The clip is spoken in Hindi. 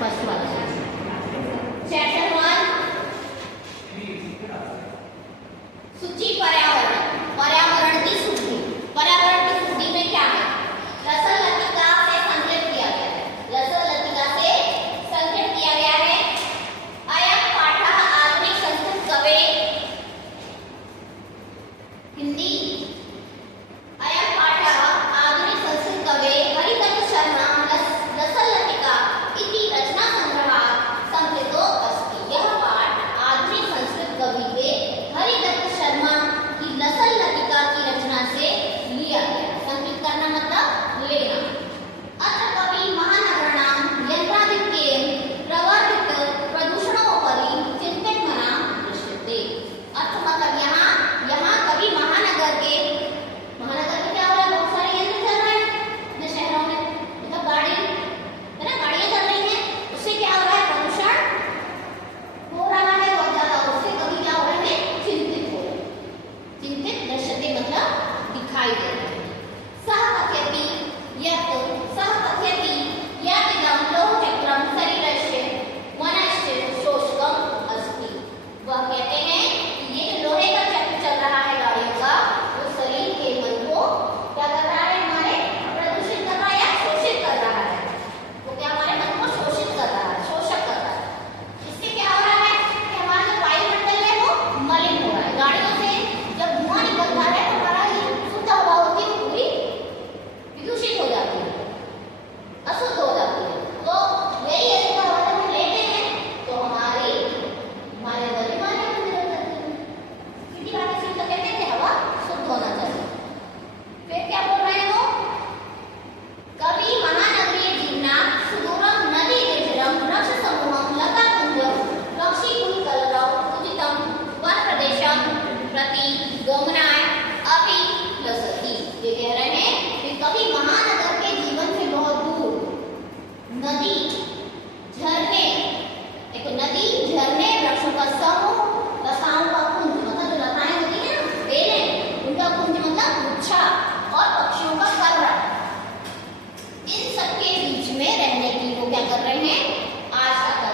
फर्स्ट वाला चैप्टर 1 सूची पर्यावरण। पर्यावरण की शुद्धि। पर्यावरण की शुद्धि में क्या है? रसल लतिका से संकलित किया गया है। रसल लतिका से संकलित किया गया है। अयं पाठः आधुनिक संस्कृत कवे हिंदी। अयं पाठः आधुनिक संस्कृत कवे हरिदत्त शर्मा रसल लतिका इति रचना संग्रहात् संकलितो अस्ति। यह पाठ आधुनिक संस्कृत कवि के हरिदत्त शर्मा की रसल लतिका की रचना से लिया गया। संकलित करना मतलब लेना। अत्र कवि महानगराणां यन्त्राधिक्येन प्रवर्धित प्रदूषणोपरि चिन्तयमानः दृश्यते। अर्थ मतलब यहाँ कवि महानगर के क्या हो रहा है? बहुत सारे यंत्र चल रहे हैं अपने शहरों में, मतलब गाड़ी है ना, गाड़ियां चल रही हैं, उससे क्या हो रहा है? प्रदूषण हो रहा है बहुत ज्यादा। उससे कभी क्या हो रहे हैं? चिंतित हो रहे हैं। चिंतित दृश्यते मतलब दिखाई दे रहे हैं। सह कथयति यत् इदं लोहचक्रं शरीरस्य मनस्य शोषकम् अस्ति। वह कहते हैं कि ये जो लोहे का चक्र चल रहा है गाड़ियों का, वो शरीर के मन को क्या कर रहा है? हमारे प्रदूषित कर रहा है या शोषित कर रहा है। वो क्या हमारे मन को शोषित कर रहा है, शोषक कर रहा है। इससे क्या हो रहा है कि हमारा जो वायुमंडल है वो मलिन हो रहा है। गाड़ियों से जब धुआं निकलता है तो हमारा ये शुद्ध हवा होती है पूरी विदूषित हो जाती है, अशुद्ध हो जाती है। तो यही ऐसी हवा जब हम लेते हैं तो हमारे अंदर बीमारियां होने लग जाती हैं। कितनी बार किसी को कहते हैं कि हवा शुद्ध होना चाहिए। फिर क्या बोल रहे हैं वो? कवि महानगरीय जीवना सुदूरम नदी निर्जरम वृक्ष समूहम लता कुंजम पक्षीकुल कलरव उदितम वन प्रदेशम प्रति गमनाय अपि लसति। ये कह रहे हैं कि कवि महानगर के जीवन से बहुत दूर नदी, झरने, देखो नदी, झरने, वृक्षों का समूह, लताओं का कुंज मतलब जो लताएं होती है ना, बेलें, उनका कुंज मतलब गुच्छा, और पक्षियों का कलरव, इन सब के बीच में रहने की वो क्या कर रहे हैं? आशा कर